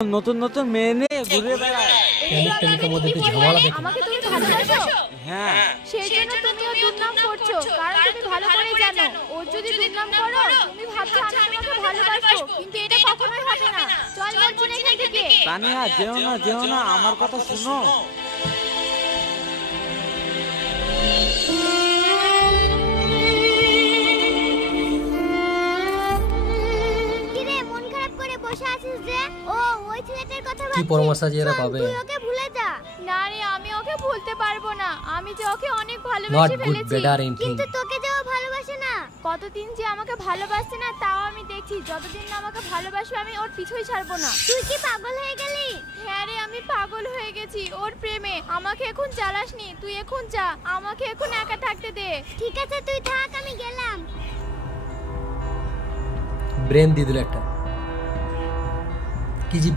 নতুন নতুন মেয়ে নিয়ে ঘুরে বেড়ায়। প্রেমিকের মধ্যে একটু ঝামেলা দেখো। আমাকে তুমি ভালোবাসো, হ্যাঁ সেই জন্য তুমিও দুর্নাম করছো, কারণ তুমি ভালো করে জানো ওর যদি দুর্নাম করো তুমি ভাবছো আমি তোমাকে ভালোবাসবো, কিন্তু এটা কখনোই হবে না। চল বলছি না এখান থেকে। তানিয়া যেও না, আমার কথা শুনো। কিরে মন খারাপ করে বসে আছিস যে? ও ওই ছেলেটার কথা কি ভাবছিস? পরামর্শ আছে এরা চল, পাবে? তুই ওকে ভুলে যা। না রে, আমি ওকে ভুলতে পারবো না। আমি যে ওকে অনেক নট ভালোবেসে গুড ফেলেছি। Better anything. কিন্তু তোকে যে ও ভালোবাসে না। কতদিন যে আমাকে ভালোবাসছে না তাও আমি দেখছি। যতদিন না আমাকে ভালোবাসবে আমি ওর পিছুই ছাড়বো না। তুই কি পাগল হয়ে গেলি? হ্যাঁ রে, আমি পাগল হয়ে গেছি ওর প্রেমে। আমাকে এখন জ্বালাসনি, তুই এখন যা, আমাকে এখন একা থাকতে দে। ঠিক আছে তুই থাক, আমি গেলাম। ব্রেন দিয়ে দিল একটা। কি জি